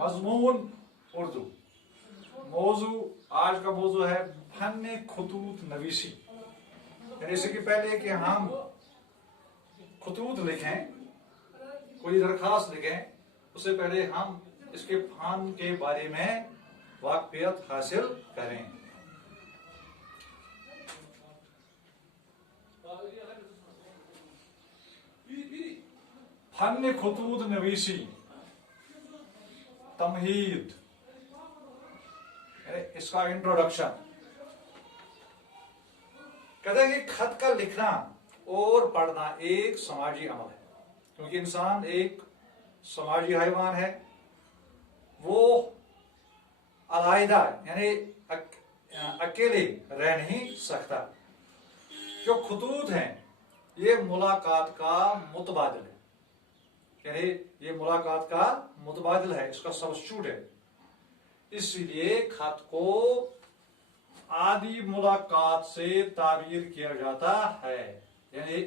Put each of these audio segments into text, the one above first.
मजमून उर्दू। मौजू, आज का मौजू है फन खुतूत नवीसी। जैसे कि पहले कि हम खुतूत लिखें, कोई दरखास्त लिखें, उससे पहले हम इसके फन के बारे में वाकफियत हासिल करें। फन खुतूत नवीसी, तमहीद, इसका इंट्रोडक्शन। कहते हैं कि खत का लिखना और पढ़ना एक समाजी अमल है, क्योंकि इंसान एक समाजी हैवान है। वो अलहदा यानी अकेले रह नहीं सकता। जो खुतूत हैं ये मुलाकात का मुतबादिल है, यानी ये मुलाकात का मुतबादिल है, इसका सबस्टिट्यूट है। इसलिए खत को आदि मुलाकात से ताबीर किया जाता है, यानी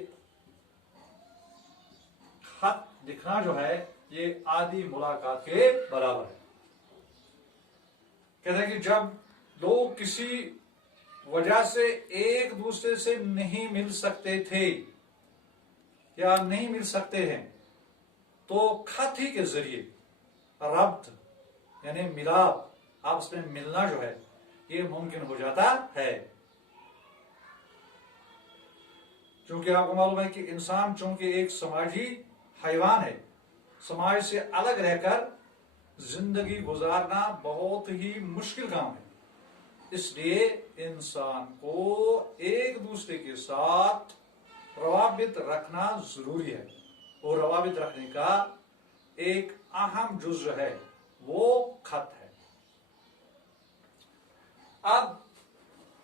खत लिखना जो है ये आदि मुलाकात के बराबर है। कहते हैं कि जब लोग किसी वजह से एक दूसरे से नहीं मिल सकते थे या नहीं मिल सकते हैं, तो खत ही के जरिए रब्त यानी मिलाप, आपस में मिलना जो है ये मुमकिन हो जाता है। क्योंकि आपको मालूम है कि इंसान चूंकि एक समाजी हैवान है, समाज से अलग रहकर जिंदगी गुजारना बहुत ही मुश्किल काम है। इसलिए इंसान को एक दूसरे के साथ रवाबित रखना जरूरी है, और रवाबित रखने का एक अहम जुज़्व है वो खत है। अब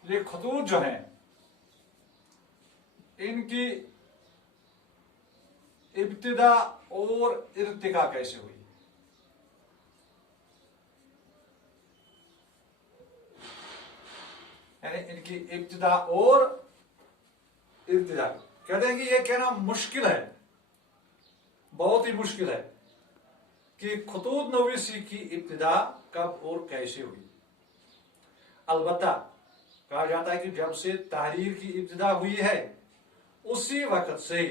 ये खतूत जो हैं इनकी इब्तिदा और इर्तिका कैसे हुई? यानी इनकी इब्तिदा और इब्तिदा। कहते हैं कि यह कहना मुश्किल है, बहुत ही मुश्किल है कि खुतूत नवीसी की इब्तिदा कब और कैसे हुई। अलबत्ता कहा जाता है कि जब से तहरीर की इब्तिदा हुई है उसी वक्त से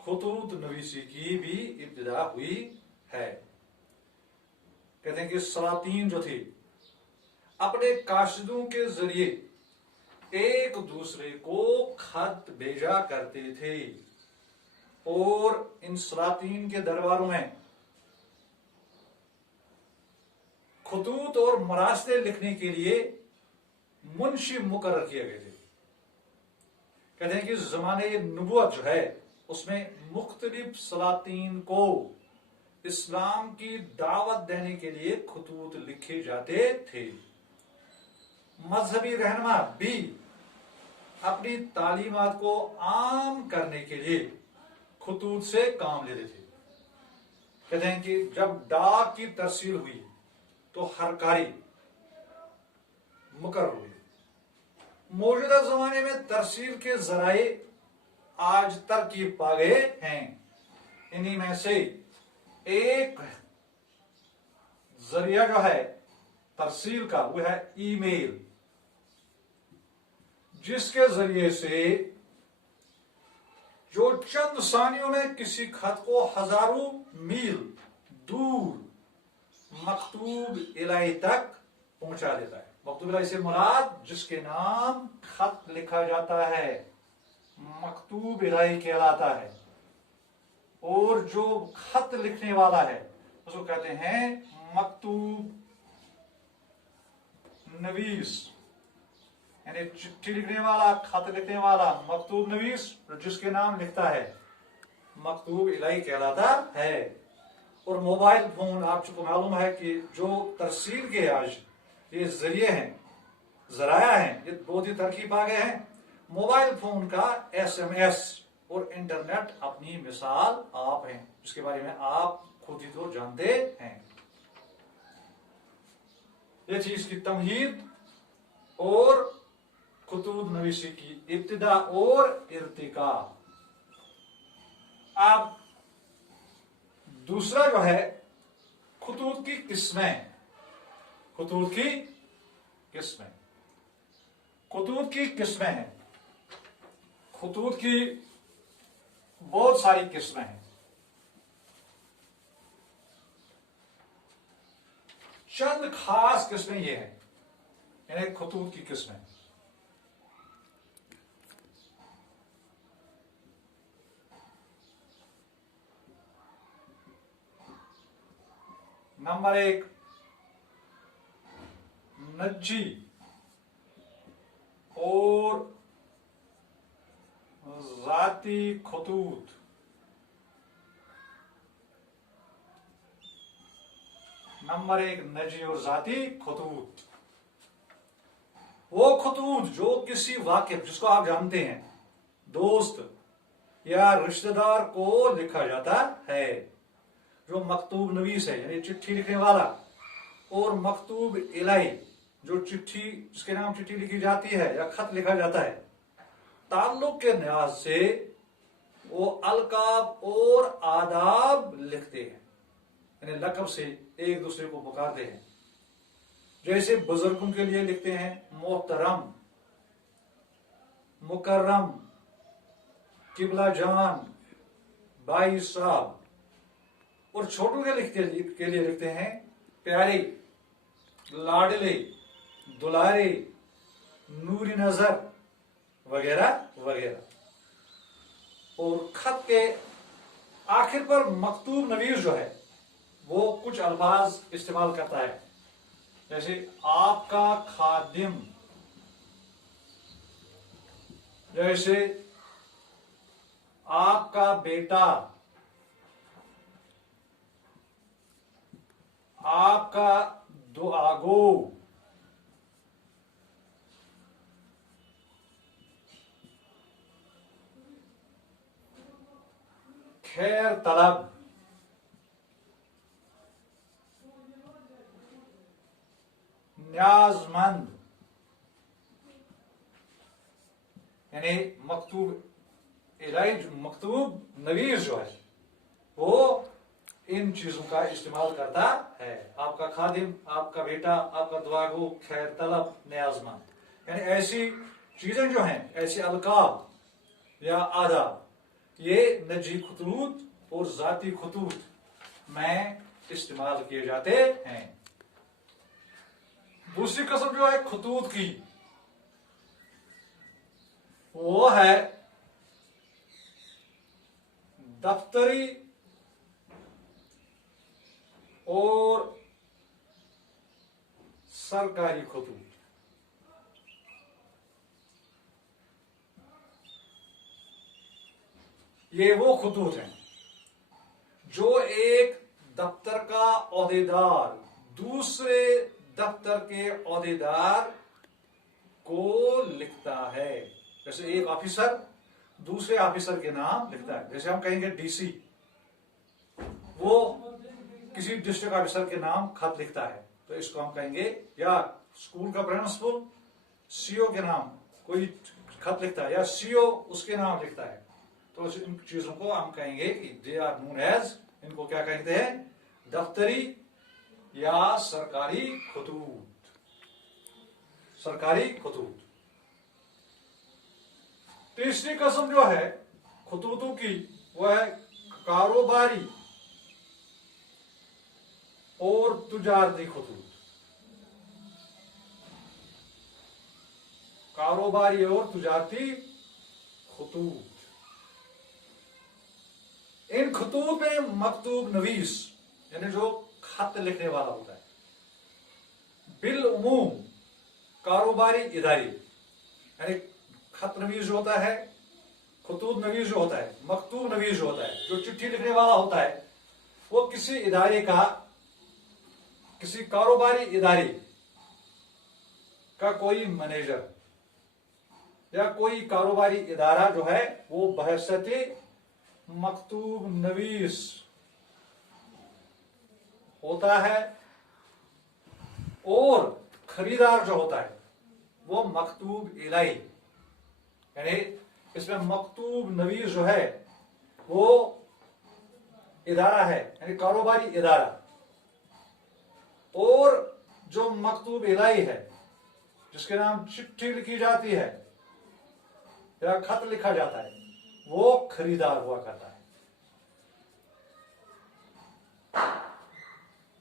खुतूत नवीसी की भी इब्तिदा हुई है। कहते हैं कि सलातीन जो थे अपने काशिदों के जरिए एक दूसरे को खत भेजा करते थे, और इन सलातीन के दरबारों में खुतूत और मरासले लिखने के लिए मुंशी मुकर्रर किए गए थे। कहते हैं कि जमाने नबुवत जो है उसमें मुख्तलिफ सलातीन को इस्लाम की दावत देने के लिए खुतूत लिखे जाते थे। मजहबी रहनुमा भी अपनी तालीमात को आम करने के लिए खुतूत से काम लेते थे। कहते हैं कि जब डाक की तरसील हुई तो हरकारी मुकर्रर हुई। मौजूदा जमाने में तरसील के जराए आज तरकीब पा गए हैं। इन्हीं में से एक जरिया जो है तरसील का वो है ईमेल, जिसके जरिए से जो चंद सानियों में किसी खत को हजारों मील दूर मकतूब इलाही तक पहुंचा देता है। मकतूब इलाही से मुराद जिसके नाम खत लिखा जाता है मकतूब इलाही कहलाता है, और जो खत लिखने वाला है उसको कहते हैं मकतूब नवीस, यानी चिट्ठी लिखने वाला, खत लिखने वाला मकतूब नवीस, जिसके नाम लिखता है मकतूब इलाही कहलाता है। और मोबाइल फोन आपको मालूम है कि जो तरसील के आज ये जरिए हैं, जराया हैं, ये बहुत ही तरकीब आ गए हैं। मोबाइल फोन का SMS और इंटरनेट अपनी मिसाल आप हैं, जिसके बारे में आप खुद ही तो जानते हैं। ये चीज की तमहीद और खुतूत नवीसी की इब्तिदा और इर्तिका। अब दूसरा जो है खुतूत खतूत की किस्में, खतूत की किस्में, खतूत की किस्में हैं। खतूत की बहुत सारी किस्में हैं। चंद खास किस्में ये हैं, यानी खतूत की किस्में। नंबर 1, नज्जी और जाती खतूत। नंबर 1, नजी और जाती खतूत। वो खतूत जो किसी वाकिफ, जिसको आप जानते हैं, दोस्त या रिश्तेदार को लिखा जाता है, जो मकतूब नवीस है यानी चिट्ठी लिखने वाला, और मकतूब इलाई जो चिट्ठी, जिसके नाम चिट्ठी लिखी जाती है या खत लिखा जाता है, ताल्लुक के न्याज से वो अलकाब और आदाब लिखते हैं, यानी लकब से एक दूसरे को पुकारते हैं। जैसे बुजुर्गों के लिए लिखते हैं मोहतरम, मुकर्रम, किबला जान, भाई साहब, और छोटों के लिए लिखते हैं प्यारे, लाडले, दुलारे, नूरी नजर वगैरह वगैरह। और खत के आखिर पर मकतूब नवीस जो है वो कुछ अल्फाज इस्तेमाल करता है, जैसे आपका खादिम, जैसे आपका बेटा, आपका दुआगो, खैर तलब, न्याजमंद, यानी मकतूब इलाई, मकतूब नवीस जो है वो इन चीजों का इस्तेमाल करता है। आपका खादिम, आपका बेटा, आपका दुआगो, खैर तलब, न्याजमंद, यानी ऐसी चीजें जो हैं, ऐसे अलकाब या आदाब, ये नजी खतूत और जाती खतूत में इस्तेमाल किए जाते हैं। दूसरी किस्म जो है खतूत की, वो है दफ्तरी और सरकारी खतूत। ये वो खतूत हैं जो एक दफ्तर का ओहदेदार दूसरे दफ्तर के ओहदेदार को लिखता है। जैसे एक ऑफिसर दूसरे ऑफिसर के नाम लिखता है, जैसे हम कहेंगे डीसी, वो किसी डिस्ट्रिक्ट ऑफिसर के नाम खत लिखता है, तो इसको हम कहेंगे, या स्कूल का प्रिंसिपल सीओ के नाम कोई खत लिखता है, या सीओ उसके नाम लिखता है, तो इन चीजों को हम कहेंगे कि दे आर नोन एज, इनको क्या कहते हैं, दफ्तरी या सरकारी खतूत। सरकारी खतूत। तीसरी किस्म जो है खतूतों की, वो है कारोबारी और तुजारती खतूत। कारोबारी और तुजारती खतूत। इन खतूत में मकतूब नवीस, यानी जो खत लिखने वाला होता है, बिल उमूम कारोबारी इदारी, यानी खत नवीस जो होता है, खतूत नवीस जो होता है, मकतूब नवीस जो होता है, जो चिट्ठी लिखने वाला होता है, वो किसी इदारे का, किसी कारोबारी इदारे का कोई मैनेजर या कोई कारोबारी इदारा जो है वो बहसते मकतूब नवीस होता है, और खरीदार जो होता है वो मकतूब इलाई, यानी इसमें मकतूब नवीस जो है वो इदारा है, यानी कारोबारी इदारा, और जो मकतूब इलाही है, जिसके नाम चिट्ठी लिखी जाती है या खत लिखा जाता है, वो खरीदार हुआ करता है।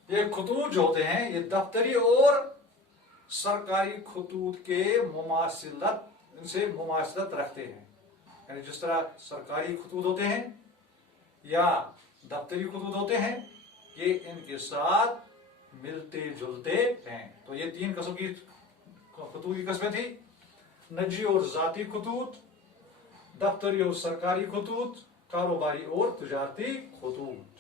ये खतूत जो होते हैं ये दफ्तरी और सरकारी खतूत के मुमासिलत, इनसे मुमासिलत रखते हैं। यानी जिस तरह सरकारी खतूत होते हैं या दफ्तरी खतूत होते हैं, ये इनके साथ मिलते जुलते हैं। तो ये 3 किस्म की खतूत की किस्में थी, निजी और जाती खतूत, दफ्तरी और सरकारी खतूत, कारोबारी और तिजारती खतूत।